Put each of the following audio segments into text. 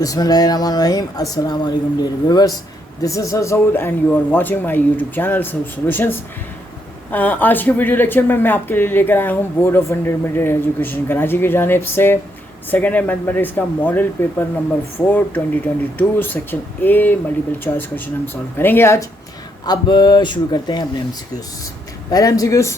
Bismillahirrahmanirrahim. Assalamu alaikum dear viewers. This is Sir Saud and you are watching my YouTube channel Saud Solutions. आज के video lecture में मैं आपके लिए लेकर आया हूँ board of intermediate education Karachi की जानिब से सेकेंड है मैथमेटिक्स का model paper number 4 2022 section A multiple choice question हम सॉल्व करेंगे आज। अब शुरू करते हैं अपने एमसीक्यूज। पहला एमसीक्यूज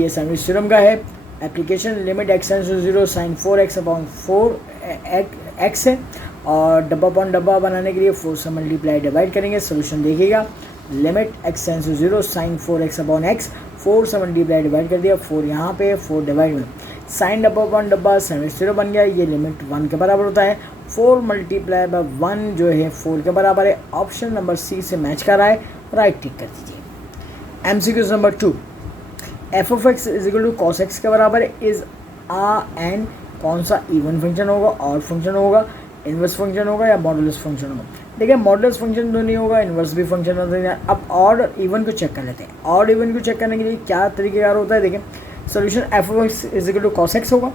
ये सैंडविच थ्योरम का है। Application limit x tends to 0 sine 4x upon 4x है और डब्बा अपॉन डब्बा बनाने के लिए 4 से मल्टीप्लाई डिवाइड करेंगे। सोल्यूशन देखिएगा। Limit x tends to 0 sine 4x upon x 4 से मल्टीप्लाई डिवाइड कर दिया, 4 यहाँ पे 4 डिवाइड में साइन डब्बा अपॉन डब्बा सैंडविच थ्योरम बन गया। ये लिमिट 1 के बराबर होता है। 4 मल्टीप्लाई बाय 1 जो है 4 के बराबर है। ऑप्शन नंबर सी से मैच कर रहा है, राइट टिक कर दीजिए। MCQs number 2 F of x is equal to cos X के बराबर है। इज एन कौन सा इवन फंक्शन होगा, ऑड फंक्शन होगा, इन्वर्स फंक्शन होगा या मॉडुलस फंक्शन होगा। देखिए मॉडुलस फंक्शन तो नहीं होगा, इन्वर्स भी फंक्शन होता है। अब ऑड और इवन को चेक कर लेते हैं। ऑड इवन को चेक करने के लिए क्या तरीकेकार होता है, देखिए solution F of x is equal to cos X होगा।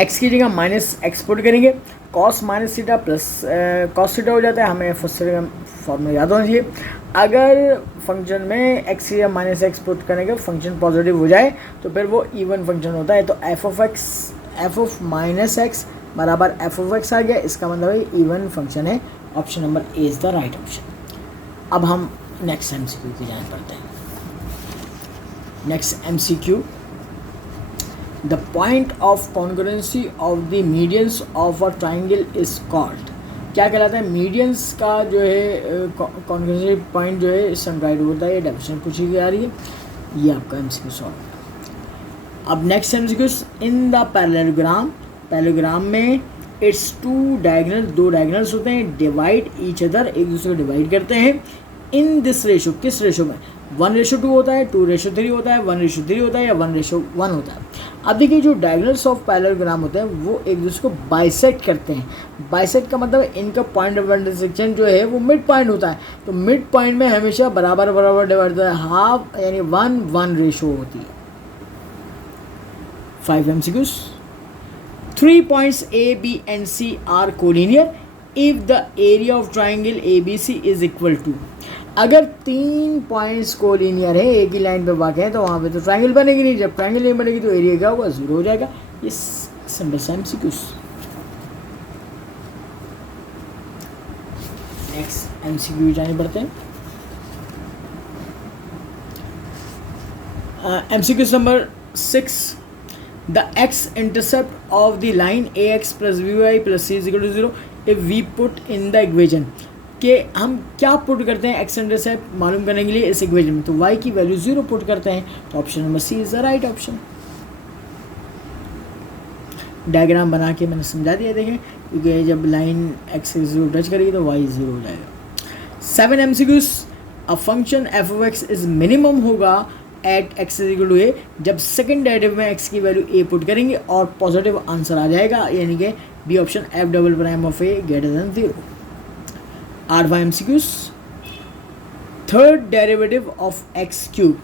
एक्स की जगह माइनस एक्स पुट करेंगे, cos minus theta plus cos theta हो जाता है। हमें फर्स्ट फॉर्मूला याद होना चाहिए। अगर फंक्शन में एक्स या माइनस एक्स पुट करने के फंक्शन पॉजिटिव हो जाए तो फिर वो इवन फंक्शन होता है। तो एफ ऑफ माइनस एक्स बराबर एफ ऑफ एक्स आ गया, इसका मतलब है इवन फंक्शन है। Option number A is the right option. अब हम नेक्स्ट एमसीक्यू की जान पढ़ते हैं। Next MCQ, the point of congruency of the medians of a triangle is called. क्या कहलाता है? मीडियंस का जो है कॉन्ग्रुएंसी पॉइंट जो है सेंट्राइड होता है। ये डेफिनेशन पूछी जा रही है, ये आपका एमसीक्यू सॉल्व। अब next MCQ, in the parallelogram में इट्स टू डायगोनल, दो डायगोनल्स होते हैं, डिवाइड ईच अदर, एक दूसरे को डिवाइड करते हैं। इन दिस रेशो, किस रेशो में? 1:2 होता है, 2:3 होता है, 1:3 होता है या 1:1 होता है। अब देखिए जो डायगोनल्स ऑफ पैरेललोग्राम होते हैं वो एक दूसरे को बाइसेक्ट करते हैं। बाइसेक्ट का मतलब इनका पॉइंट ऑफ इंटरसेक्शन जो है वो मिड पॉइंट होता है। तो मिड पॉइंट में हमेशा बराबर बराबर डिवाइड होता है, हाफ यानी 1:1 रेशो होती है। 5 MCQs, 3 points A, B and C are collinear if the area of triangle ABC is equal to। अगर 3 पॉइंट्स कोलिनियर है, एक ही लाइन पे वाक़ है, तो वहाँ पे तो ट्रायंगल बनेगी नहीं। जब ट्रायंगल नहीं बनेगी तो एरिया क्या होगा? 0 हो जाएगा। ये सिंपल सा एमसीक्यूज। नेक्स्ट एमसीक्यू जाने पड़ते हैं। MCQs number 6, the x-intercept of the line ax plus by plus c is equal to 0 if we put in the equation। कि हम क्या पुट करते हैं एक्स इंटरसेप्ट मालूम करने के लिए इस इक्वेशन में, तो y की वैल्यू 0 पुट करते हैं। तो option number C is the right option. Diagram बना के मैंने समझा दिया, देखें, क्योंकि जब लाइन x 0 टच करेगी तो y 0 हो जाएगा। 7 MCQs, a function f of x is minimum होगा at x is equal to a जब सेकेंड डेरिवेटिव में एक्स की वैल्यू ए पुट करेंगे और पॉजिटिव आंसर आ जाएगा, यानी कि B option f double prime of a greater than 0। 8 MCQs, third derivative of x cube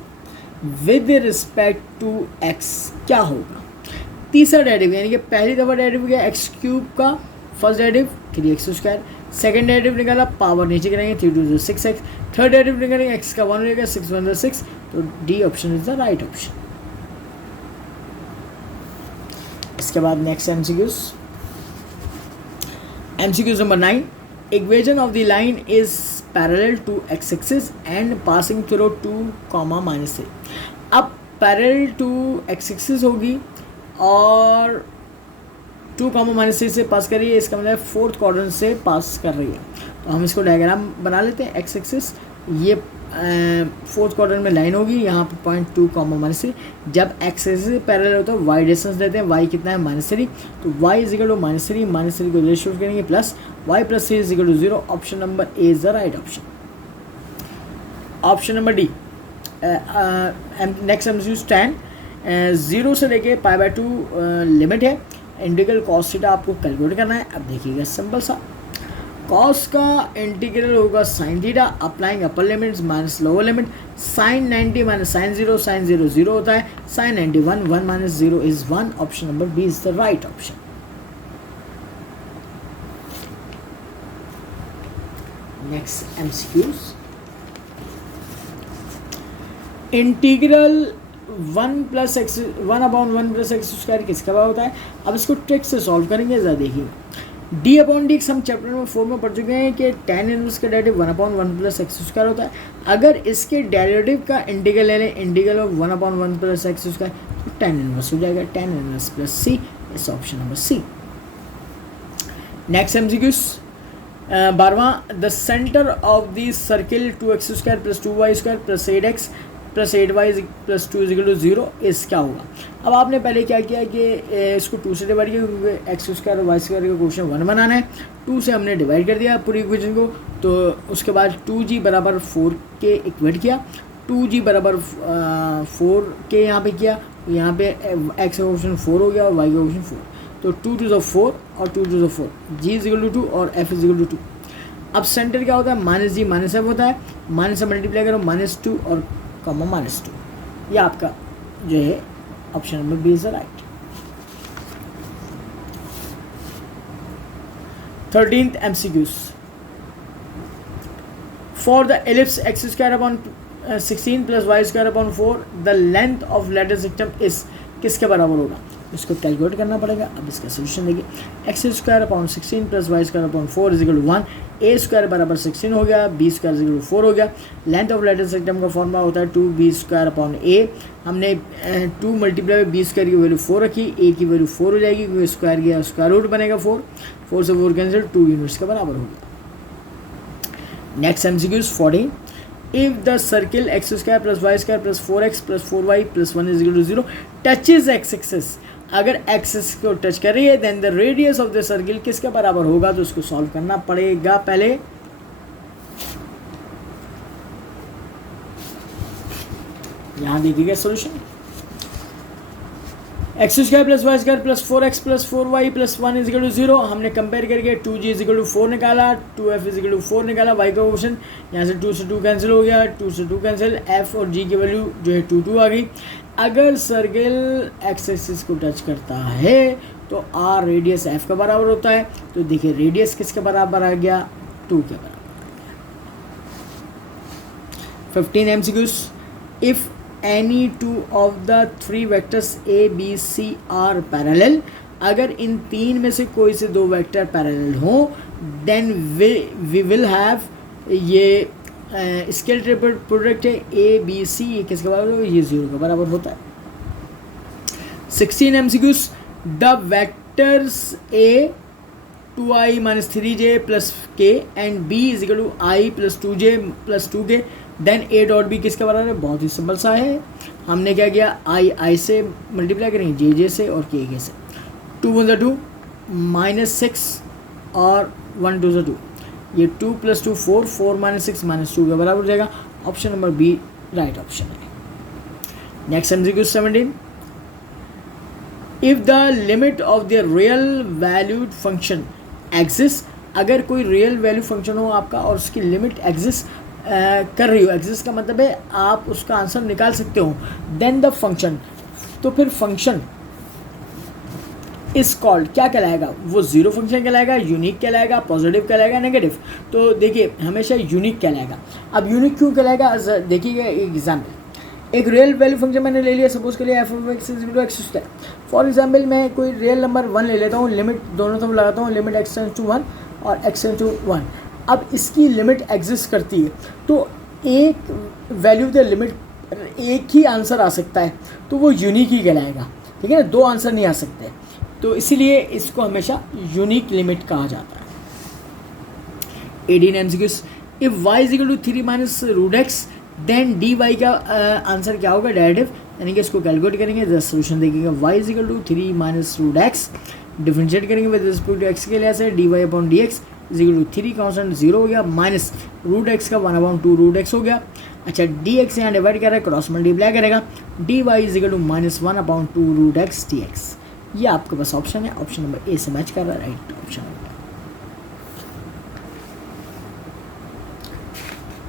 with respect to x क्या होगा? तीसरा डेरिवेटिव यानी कि पहली दफ़ा डेरिवेटिव किया एक्स क्यूब का, first derivative 3x², second derivative निकाला, पावर नीचे करेंगे 3 2 6x, थर्ड डेरिवेटिव निकालेंगे x का 1 हो जाएगा, 6 1 6। तो D option is the right option. इसके बाद next MCQs, MCQs number 9, equation of the line is parallel to X axis and passing through 2, -3। अब पैरेलल टू एक्स एक्सिस होगी और 2, -3 से पास कर रही है, इसका मतलब फोर्थ क्वाड्रेंट से पास कर रही है। तो हम इसको डायग्राम बना लेते हैं। एक्स एक्सिस ये फोर्थ क्वाड्रेंट में लाइन होगी, यहाँ पे पॉइंट 2, -3। जब एक्स एक्सिस से पैरेलल होता है वाई डिस्टेंस देते हैं, वाई कितना है? -3। तो वाई इज इक्वल टू -3 को रेशियो करेंगे plus Y plus 3 is equal to 0। Option number A is the right option. Option number D, next MCQ 10, 0 से लेके π/2 लिमिट है। इंटीग्रल कॉस थीटा आपको कैलकुलेट करना है। अब देखिएगा सिंपल सा, कॉस का इंटीग्रल होगा sine theta applying upper limits minus lower limit, sine 90 minus sine 0, sine 0 0 होता है, sine 90 1 1 minus 0 is 1। Option number B is the right option. Next MCQs, integral 1/1 किसका बराबर होता है। अब इसको ट्रिक से सॉल्व करेंगे, ज़रा देखिए। डी अपॉन डी हम चैप्टर नंबर 4 में पढ़ चुके हैं कि tan इनवर्स का डेरिवेटिव 1/1 होता है। अगर इसके डेरिवेटिव का इंटीग्रल ले लें, इंटीग्रल ऑफ 1/1 तो tan इनवर्स हो जाएगा, tan इनवर्स प्लस सी, इस option number C. Next MCQs 12वां, the centre of the circle 2x² + 2y² + 8x + 8y + 2 = 0 इस क्या होगा। अब आपने पहले क्या किया कि इसको 2 से डिवाइड किया, क्योंकि x² और y² का क्वेश्चन 1 बनाना है। 2 से हमने डिवाइड कर दिया पूरी इक्वेशन को, तो उसके बाद 2g = 4 के इक्वेट किया, 2g = 4 के यहाँ पे किया, यहाँ पे x का क्वेश्चन 4 हो गया और y का क्वेश्चन 4, तो 2 to the 4 और 2 to the 4, g = 2 और f = 2। अब सेंटर क्या होता है, -g -f होता है, माइनस से मल्टीप्लाई करो -2 और कॉमा -2, ये आपका जो है option number B is the right. 13th MCQs, for the ellipse x² / 16 + y² / 4 the length of latus rectum is किसके बराबर होगा, इसको कैलकुलेट करना पड़ेगा। अब इसका सोल्यूशन देखिए, x² / 16 + y² / 4 = 1, a² = 16 हो गया, b² = 4 हो गया। लेंथ ऑफ लेटर सिस्टम का फॉर्मूला होता है 2b² a, हमने 2 × b² की वैल्यू 4 रखी, a की वैल्यू 4 हो जाएगी, क्योंकि स्क्वायर किया स्क्वायर रूट बनेगा 4 से 4 कैंसिल, 2 यूनिट्स के बराबर होगा। Next MCQs 14, if the circle x² + y² + 4x + 4y + 1 = 0 touches x axis, अगर एक्सिस को टच कर रही है then the radius of the circle किसके बराबर होगा, तो उसको सॉल्व करना पड़ेगा। पहले यहां देखिएगा solution, x² + y² + 4x + 4y + 1 = 0, हमने कंपेयर करके 2g = 4 निकाला, 2f = 4 निकाला, y का क्वेश्चन यहाँ से 2 से 2 कैंसिल हो गया, 2 से 2 कैंसिल, f और g की वैल्यू जो है 2 आ गई। अगर सर्किल एक्स एक्सिस को टच करता है तो r रेडियस f का बराबर होता है, तो देखिए रेडियस किसके बराबर आ गया, 2 के बराबर। 15 MCQs, if any two of the 3 vectors a b c are parallel, अगर इन 3 में से कोई से 2 वेक्टर पैरेलल हो देन we will have, ये स्केल प्रोडक्ट है a b c, ये किसके बराबर हो, ये 0 के बराबर होता है। 16 MCQs, the vectors a 2i - 3j + k and b = i + 2j + 2k, then a dot b किसके बराबर है, बहुत ही सिंपल सा है। हमने क्या किया, i से मल्टीप्लाई करेंगे j से और k से, 2 × 2 -6 और 1 2 2, ये 2 + 2 4, 4 - 6 -2 के बराबर हो जाएगा। Option number B right option है। Next MCQ 17, if the limit of the real valued function exist, अगर कोई रियल वैल्यू फंक्शन हो आपका और उसकी लिमिट एग्जिस्ट कर रही हो, एग्जिस्ट का मतलब है आप उसका आंसर निकाल सकते हो, देन द फंक्शन, तो फिर फंक्शन इस कॉल्ड क्या कहलाएगा, वो जीरो फंक्शन कहलाएगा, यूनिक कहलाएगा, पॉजिटिव कहलाएगा, नेगेटिव। तो देखिए हमेशा यूनिक कहलाएगा। अब यूनिक क्यों कहलाएगा, देखिएगा एग्जाम्पल, एक रियल वैल्यू फंक्शन मैंने ले लिया, सपोज के लिए f(x) = x²। फॉर एग्जाम्पल मैं कोई रियल नंबर 1 ले लेता हूँ, लिमिट दोनों तरफ लगाता हूँ, लिमिट x → 1 और x → 1। अब इसकी लिमिट एग्जिस्ट करती है, तो एक वैल्यू द लिमिट एक ही आंसर आ सकता है, तो वो यूनिक ही कहलाएगा, ठीक है ना, 2 आंसर नहीं आ सकते, तो इसीलिए इसको हमेशा यूनिक लिमिट कहा जाता है। 18 MCQs, if y = 3 - √x then dy का आंसर क्या होगा, डेरिवेटिव, यानी कि इसको कैलकुलेट करेंगे, द सॉल्यूशन देखिएगा, y = 3 - √x, डिफरेंशिएट करेंगे विद रिस्पेक्ट टू x के लिए से dy/dx = 3 कांस्टेंट 0 हो गया, माइनस √x का 1/2 √x हो गया। अच्छा dx यहाँ डिवाइड कर रहा है, क्रॉस मल्टीप्लाई करेगा, dy = -1/2 √x dx, ये आपके पास ऑप्शन है, ऑप्शन नंबर ए से मैच कर रहा है, राइट ऑप्शन।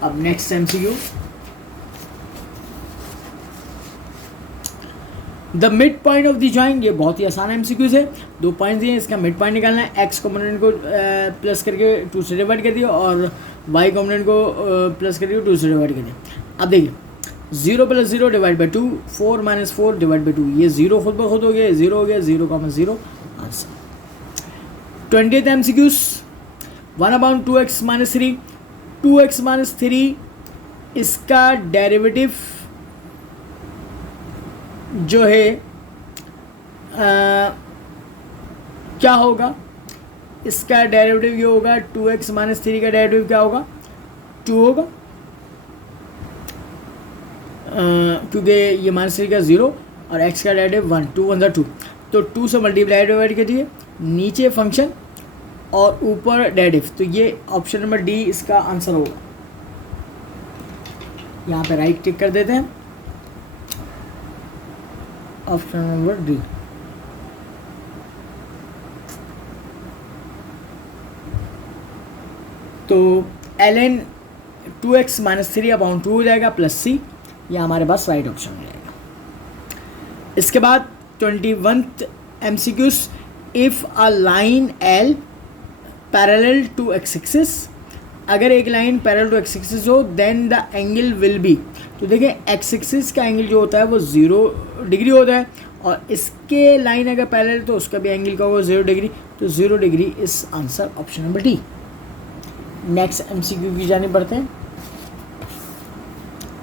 अब next MCQ, the mid point of the joint, ये बहुत ही आसान एमसीक्यूज है, 2 पॉइंट दिए, इसका मिड पॉइंट निकालना है। एक्स कॉम्पोनेंट को प्लस करके 2 से डिवाइड कर दिया और वाई कॉम्पोनेंट को प्लस करके 2 से डिवाइड कर दिया। अब देखिए 0 + 0 डिवाइड बाई 2, 4 - 4 डिवाइड बाई 2, ये 0 खुद ब खुद हो गया, 0 हो गया, 0, 0 answer. 20th MCQs, 1/2x - 3, 2x - 3 इसका डेरिवेटिव जो है क्या होगा, इसका डेरिवेटिव ये होगा 2x - 3 का डेरिवेटिव क्या होगा, 2 होगा, क्योंकि ये -3 का 0 और x का डेरिवेटिव 1, 2 × 2, तो 2 से मल्टीप्लाई डिवाइड करिए, नीचे फंक्शन और ऊपर डेरिवेटिव, तो ये ऑप्शन नंबर डी इसका आंसर होगा। यहाँ पे राइट टिक कर देते हैं, ऑप्शन नंबर डी। तो ln 2x - 3/2 हो जाएगा प्लस c, यह हमारे पास राइट ऑप्शन हो जाएगा। इसके बाद 21th MCQs, if a line L parallel to x axis, अगर एक line parallel to x axis हो then the angle will be, तो देखिए x एक्सिस का एंगल जो होता है वो 0 डिग्री होता है और इसके लाइन अगर पैरेलल तो उसका भी एंगल का होगा 0 डिग्री, तो 0 डिग्री इस answer option number D. Next MCQ की जाने बढ़ते हैं,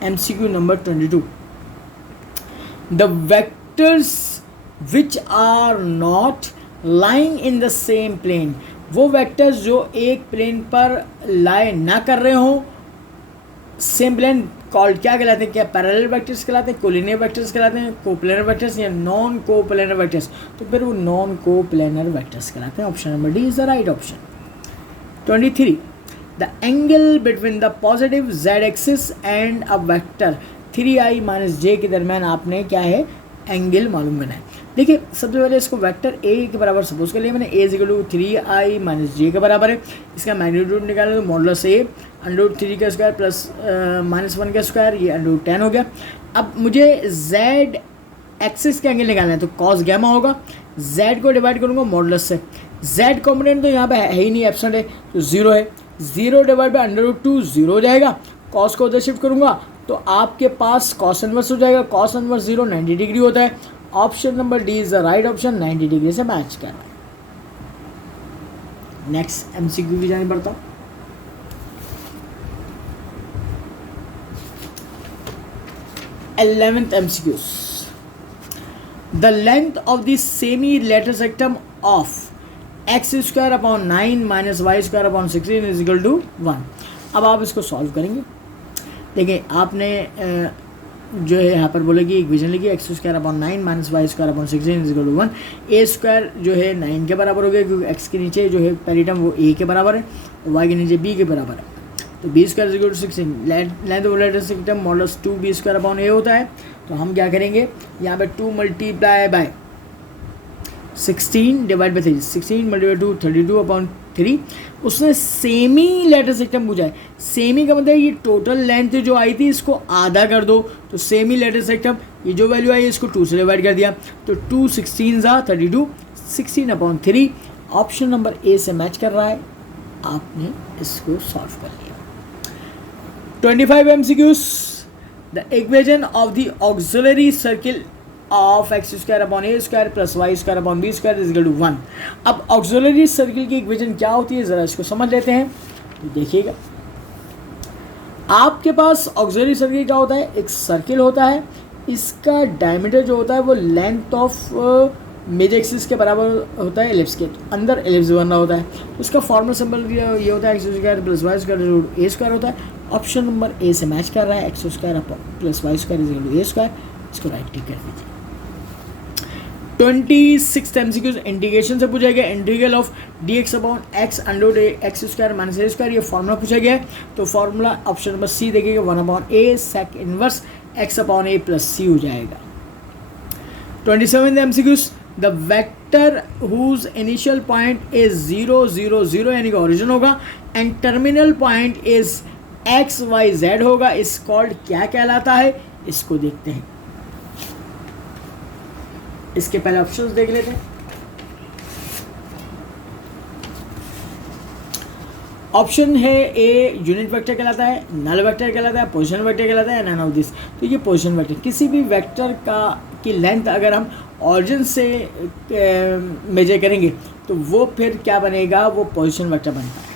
MCQ number 22, the vectors which are not lying in the same plane, वो वेक्टर्स जो एक प्लेन पर लाई ना कर रहे हो, सेम प्लेन कॉल्ड क्या कहलाते हैं, क्या पैरेलल वेक्टर्स कहलाते हैं, कोलिनियर वेक्टर्स कहलाते हैं, कोप्लेनर वेक्टर्स या नॉन कोप्लेनर वेक्टर्स, तो फिर वो नॉन कोप्लेनर वेक्टर्स कहलाते हैं। Option number D is the right option. 23, the angle between the positive z axis and a vector 3i - j के दरमियान आपने क्या है एंगल मालूम करना है। देखिए सबसे पहले इसको वेक्टर a के बराबर सपोज कर लिया मैंने, a = 3i - j के बराबर है, इसका मैग्नीट्यूड निकाला तो मॉडुलस a √3 का स्क्वायर प्लस -1 का स्क्वायर, ये √10 हो गया। अब मुझे z एक्सिस का एंगल निकालना है तो कॉस गैमा होगा, z को डिवाइड करूँगा मॉडुलस से, z कॉम्पोनेंट तो यहाँ पे है ही नहीं, एब्सेंट है तो 0 है, 0 डिवाइड बाई √2 0 हो जाएगा, कॉस को उधर शिफ्ट करूँगा तो आपके पास कॉस इनवर्स हो जाएगा, कॉस इनवर्स 0 90 डिग्री होता है। Option number D is the right option, 90 degree से मैच कर रहा है। नेक्स्ट एमसीक्यू की जाने बढ़ता हूँ, eleventh MCQs, the length of the semi latus rectum of x²/9 - y²/16 is equal to 1। अब आप इसको सॉल्व करेंगे, देखिए आपने जो है यहाँ पर बोले कि इक्वेशन लिखी x² /9 - y²/16 is equal to 1। a² जो है 9 के बराबर हो गया क्योंकि x के नीचे जो है पहली टर्म वो a के बराबर है और y के नीचे b के बराबर है, तो b² is equal to 16। Length of latus rectum modulus 2b² a होता है, तो हम क्या करेंगे यहाँ पे 2 × 16 डिवाइड बाई 3, 16 × 2 32/3। उसने सेमी लेटर सेक्टम पूछा है, सेमी का मतलब ये टोटल लेंथ जो आई थी इसको आधा कर दो, तो सेमी लेटर सेक्टम ये जो वैल्यू आई इसको 2 से डिवाइड कर दिया, तो 2 16 32, 16/3 ऑप्शन नंबर ए से मैच कर रहा है, आपने इसको सॉल्व कर लिया। 25 MCQs, the equation of the auxiliary circle of x² a² plus y² b² is equal to 1। अब ऑक्सिलरी सर्किल की इक्वेशन क्या होती है ज़रा इसको समझ लेते हैं। तो देखिएगा आपके पास ऑक्सिलरी सर्किल क्या होता है, एक सर्किल होता है, इसका डायमीटर जो होता है वो लेंथ ऑफ मेजर एक्सिस के बराबर होता है एलिप्स के, तो अंदर एलिप्स बनना होता है, उसका फॉर्मूला सिंबल ये होता है x² प्लस y² a² होता है। ऑप्शन नंबर ए से मैच कर रहा है, x² plus y² is equal to a², इसको राइट टिक कर दीजिए। 26th एमसीक्यूज, इंटीग्रेशन से पूछा गया, integral of dx/x √x² - a², ये फॉर्मूला पूछा गया है, तो फॉर्मूला ऑप्शन नंबर सी देखिएगा 1/a sec inverse x/a plus c हो जाएगा। 27th MCQs, the vector whose initial point is 0 0 0 यानी कि ओरिजिन होगा and terminal point is x y z होगा, इस कॉल्ड क्या कहलाता है, इसको देखते हैं। इसके पहले ऑप्शंस देख लेते हैं। ऑप्शन है ए यूनिट वेक्टर कहलाता है, नल वेक्टर कहलाता है, पोजीशन वेक्टर कहलाता है, नन ऑफ दिस। तो ये पोजीशन वेक्टर, किसी भी वेक्टर की लेंथ अगर हम ऑरिजिन से मेजर करेंगे तो वो फिर क्या बनेगा, वो पोजीशन वेक्टर बनता है।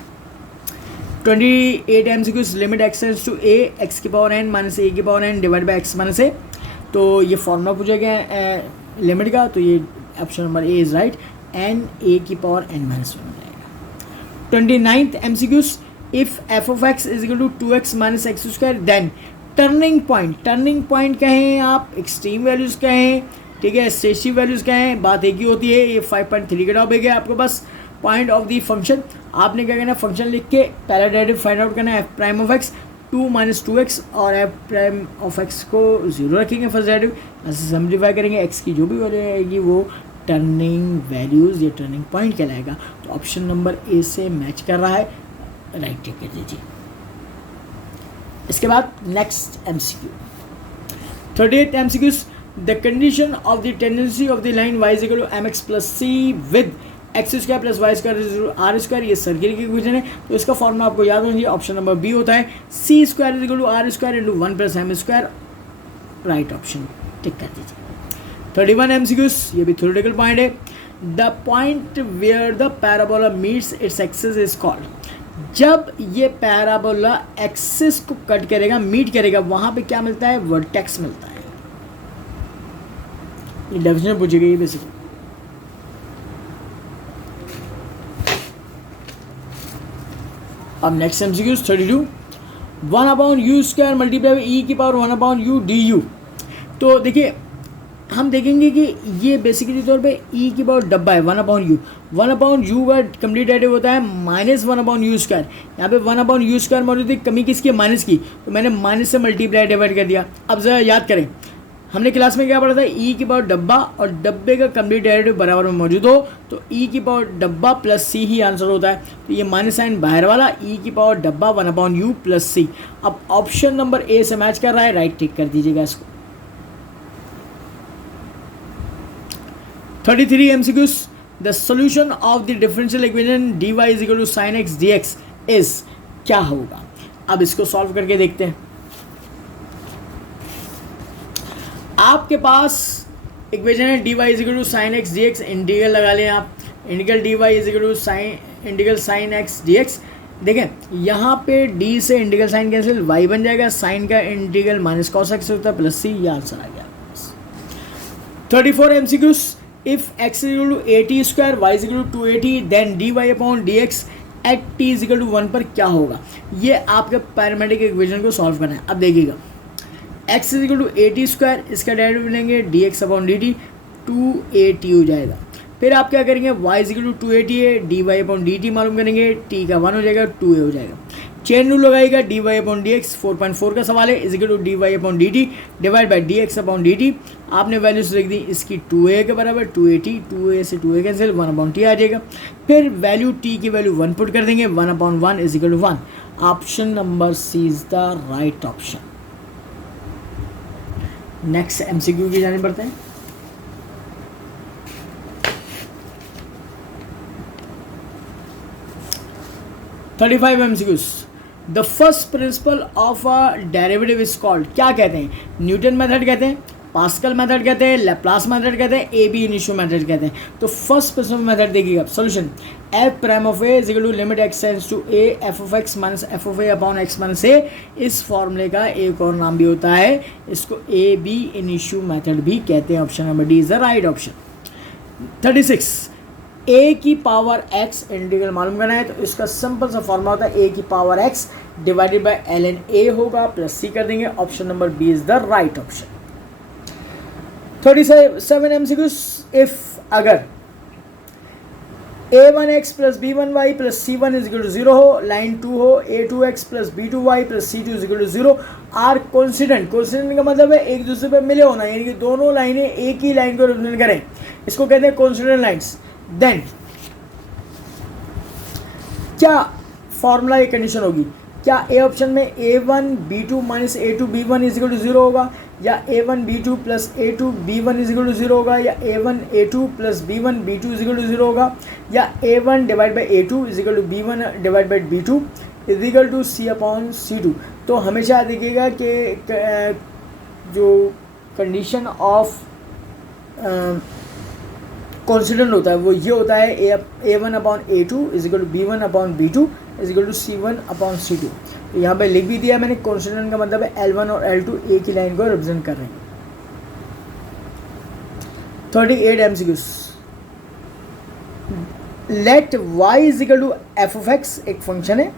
28 MCQs limit x tends to a x की पावर n माइनस ए की power n divide by x minus a. तो ये फॉर्मूला पूछा गया लिमिट का, तो ये option number A is right, n a की पावर n माइनस 1 हो जाएगा। 29th MCQs, if f of x is equal to 2x minus x square then turning point कहें आप, एक्सट्रीम वैल्यूज़ कहें, ठीक है, स्टेशनरी वैल्यूज़ कहें, बात एक ही होती है। ये 5.3 का टॉपिक है आपके पास। पॉइंट ऑफ द फंक्शन, आपने क्या करना है, फंक्शन लिख के पहला डेरिवेटिव फाइंड आउट करना है, F prime of x 2 minus 2x और एफ प्राइम ऑफ एक्स को 0 रखेंगे फर्स्ट डेरिवेटिव। ऐसे सिम्प्लीफाई करेंगे, एक्स की जो भी वैल्यू आएगी वो टर्निंग वैल्यूज़ या टर्निंग पॉइंट कहलाएगा। तो ऑप्शन नंबर ए से मैच कर रहा है, राइट टिक कर दीजिए। इसके बाद next MCQ 38th MCQs, the condition of the tangency of the line y is equal to mx plus C with X square plus Y square R square. ये circle की equation है, तो इसका formula आपको याद होना चाहिए। ऑप्शन नंबर बी होता है C square is equal to R square into 1 plus m square, right option tick कर दीजिए। 31 MCQs, ये भी थ्योरेटिकल पॉइंट है। The point where the parabola meets its axis is called. जब ये पैराबोला एक्सिस को कट करेगा, मीट करेगा, वहां पे क्या मिलता है, वर्टेक्स मिलता है। ये डेफिनेशन पूछी गई है बेसिकली। अब next MCQ 32, 1/u square multiply by e की पावर 1/u du। तो देखिए हम देखेंगे कि ये बेसिकली तौर पे ई की पावर डब्बा है 1/u। 1/u का कंप्लीट डेरिवेटिव होता है माइनस 1/u स्क्वायर। यहाँ पे 1/u स्क्वायर मौजूद है, कमी किसकी है, माइनस की, तो मैंने माइनस से मल्टीप्लाई डिवाइड कर दिया। अब ज़रा याद करें, हमने क्लास में क्या पढ़ा था, ई की पावर डब्बा और डब्बे का कंप्लीट डेरिवेटिव बराबर में मौजूद हो तो ई की पावर डब्बा प्लस सी ही आंसर होता है। तो ये माइनस साइन बाहर वाला, ई की पावर डब्बा 1/u प्लस सी। अब ऑप्शन नंबर ए से मैच कर रहा है, राइट टिक कर दीजिएगा इसको। 33 MCQs, the solution of the differential equation dy is equal to sine X dx is, क्या होगा। अब इसको सॉल्व करके देखते हैं। आपके पास इक्वेशन है dy is equal to sine X dx, integral लगा लें आप, integral dy is equal to sine X dx। देखें यहाँ पे d से इंटीग्रल साइन कैंसिल, y बन जाएगा, साइन का इंटीग्रल माइनस कॉस एक्स होता है प्लस सी, ये आंसर आ गया। 34 MCQs, if x is equal to 80 square y is equal to 280 then dy upon dx at t is equal to 1 पर क्या होगा। ये आपके पैरामेट्रिक इक्वेशन को सॉल्व करना है। अब देखिएगा, x is equal to 80 square, इसका डेरिवेटिव लेंगे dx अपॉन dt 280 हो जाएगा। फिर आप क्या करेंगे, y इज इक्वल टू 280 है, dy अपॉन dt मालूम करेंगे, t का 1 हो जाएगा, 2a हो जाएगा। चेन रूल लगाएगा, dy अपॉन dx 4.4 का सवाल है, is equal to dy upon dt divide by dx upon dt। आपने वैल्यूज लिख दी इसकी 2a के बराबर, 280, 2a से 2a कैंसिल, 1 अपॉन t आ जाएगा। फिर वैल्यू t की वैल्यू 1 पुट कर देंगे, 1 upon 1 is equal to 1। Option number C is the right option. Next MCQ की जाने बढ़ते हैं। Thirty five MCQs, the first principle of a derivative is called, क्या कहते हैं, न्यूटन मेथड कहते हैं, पास्कल मेथड कहते हैं, लैप्लास मेथड कहते हैं, ए बी इनिशियो मेथड कहते हैं। तो फर्स्ट प्रिंसिपल मेथड देखिएगा, solution f prime of a is equal to limit x tends to a f of x minus f of a upon x minus a. इस फॉर्मूले का एक और नाम भी होता है, इसको ए बी इनिशियो मेथड भी कहते हैं। Option number D is the right option. 36, ए की पावर एक्स इंटीग्रल मालूम करना है, तो इसका सिंपल सा फॉर्मूला होता है ए की power X divided by L N A होगा, प्लस सी कर देंगे। Option number B is the right option. 37 MCQs, if अगर a1x plus b1y plus c1 is equal to 0 हो, लाइन 2 हो, a2x plus b2y plus c2 is equal to 0 are coincident. Coincident का मतलब है एक दूसरे पे मिले होना, यानी कि दोनों लाइनें एक ही लाइन को रिप्रेजेंट करें, इसको कहते हैं कोइंसिडेंट लाइंस। देन क्या फॉर्मूला ये कंडीशन होगी, क्या ए ऑप्शन में a1 b2 minus a2 b1 is equal to 0 होगा, या A1 B2 plus A2 B1 is equal to 0 होगा, या A1 A2 plus B1 B2 is equal to 0 होगा, या A1 divide by A2 is equal to B1 divide by B2 is equal to C/C2। तो हमेशा देखिएगा कि जो condition of constant होता है वो ये होता है A1/A2 is equal to B1/B2 is equal to C1/C2। तो यहाँ पे लिख भी दिया मैंने, कॉन्स्टेंट का मतलब है L1 और L2 एक ही लाइन को रिप्रेजेंट कर रहे हैं। 38 MCQs। Let y is equal to f of x, एक फंक्शन है,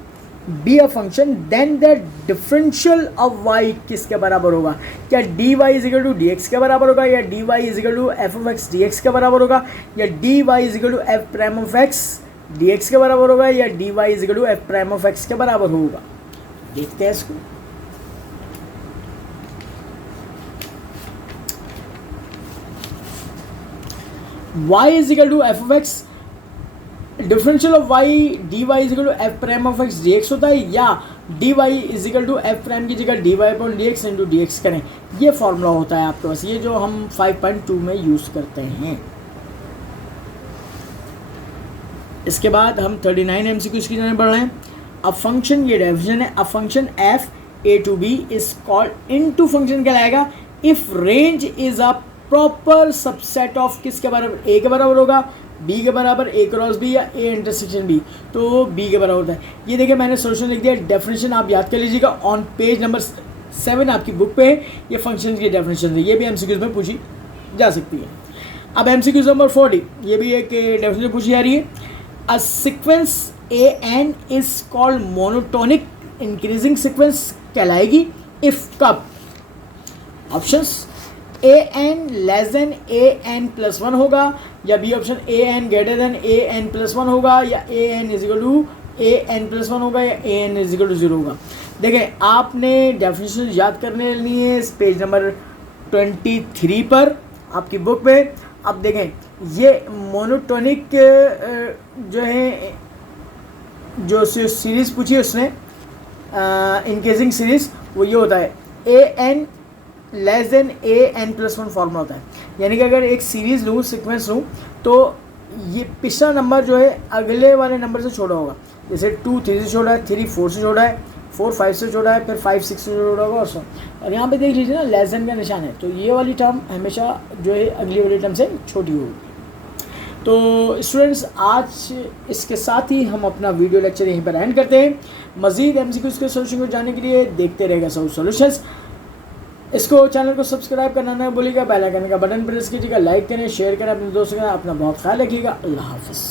be a function, then the differential of y किसके बराबर होगा? क्या dy is equal to dx के बराबर होगा, या dy is equal to f of x dx के बराबर होगा, या dy is equal to f prime of x dx के बराबर होगा, या dy is equal to f prime of x के बराबर होगा? देखते हैं इसको। y is equal to f of x, differential of y dy is equal to f prime of x dx होता है, या dy is equal to f prime की जगह dy upon dx into dx करें, ये फॉर्मूला होता है आपके पास, ये जो हम 5.2 में यूज करते हैं। इसके बाद हम 39 MCQs की जाने बढ़ रहे हैं। अ फंक्शन, ये डेफिनेशन है, a function f a to b is called into function कहलाएगा if range is a proper subset of किसके बराबर? a के बराबर होगा, b के बराबर a क्रॉस b, या a इंटरसेक्शन b, तो b के बराबर होता है। ये देखिए मैंने सोल्यूशन लिख दिया, डेफिनेशन आप याद कर लीजिएगा, ऑन पेज नंबर 7 आपकी बुक पे है, ये फंक्शन की डेफिनेशन है, ये भी MCQs में पूछी जा सकती है। अब MCQs नंबर 40, ये भी एक डेफिनेशन पूछी जा रही है। A sequence an is called monotonic increasing sequence कहलाएगी इफ कब? Options an less than an plus 1 होगा, या B option an greater than an plus 1 होगा, या an is equal to an plus 1 होगा, या an इज इक्वल टू 0 होगा। देखें आपने डेफिनेशन याद करने लिए है इस पेज नंबर 23 पर आपकी बुक पे। अब देखें ये मोनोटोनिक जो है, जो सीरीज़ पूछी है उसने इंक्रीजिंग सीरीज़, वो ये होता है an less than an plus 1 formula होता है। यानी कि अगर एक सीरीज़ लूँ, सीक्वेंस लूँ, तो ये पिछला नंबर जो है अगले वाले नंबर से छोटा होगा। जैसे 2 3 से छोटा है, 3 4 से छोटा है, 4 5 से छोटा है, फिर 5 6 से छोटा होगा और सो। और यहाँ पे देख लीजिए ना, लेस देन का निशान है, तो ये वाली टर्म हमेशा जो है अगली वाली टर्म से छोटी होगी। तो स्टूडेंट्स आज इसके साथ ही हम अपना वीडियो लेक्चर यहीं पर एंड करते हैं। मज़ीद MCQs के सोल्यूशन को जानने के लिए देखते रहेगा सॉल्यूशंस। इसको चैनल को सब्सक्राइब करना ना भूलिएगा, बेल आइकन का बटन प्रेस कीजिएगा, लाइक करें, शेयर करें अपने दोस्तों के साथ। अपना बहुत ख्याल रखिएगा। अल्लाह हाफ़िज़।